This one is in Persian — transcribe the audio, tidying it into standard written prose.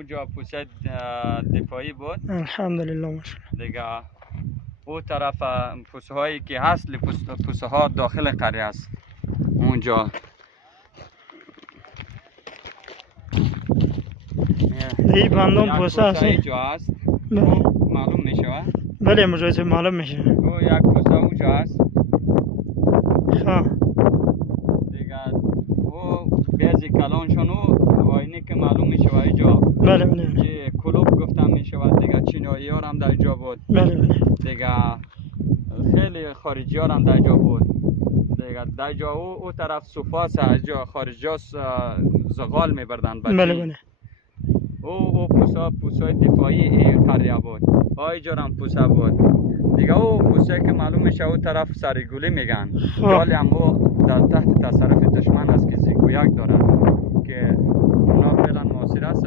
اونجا پوسه دفاعی بود. الحمدلله ماشاءالله. دیگه او طرف پوسه هایی که هست پوسه ها داخل قریه است اونجا. این بندم پوسه است. اینجا هست. معلوم میشه؟ بله مجاز معلوم میشه. او یک پوسه اونجا هست. ها دیگه او بعضی کلانشون آینه که معلوم میشه اینجا. بله بله. که کلوب گفتم میشه دیگه چینایی ها هم در اینجا بود. بله بله. دیگه خیلی خارجی ها هم در اینجا بود. دیگه در اینجا او طرف صوفاس اینجا خارجی ها زغال میبردن بچه. بله بله. او پوسه دفاعی قریه بود. اینجا هم پوسه بود. دیگه او پوسه که معلوم میشه او طرف سریگولی میگن. ولی هم او در تحت تصرف دشمن است که زیکویک دارد که اونا فعلا معاصر است.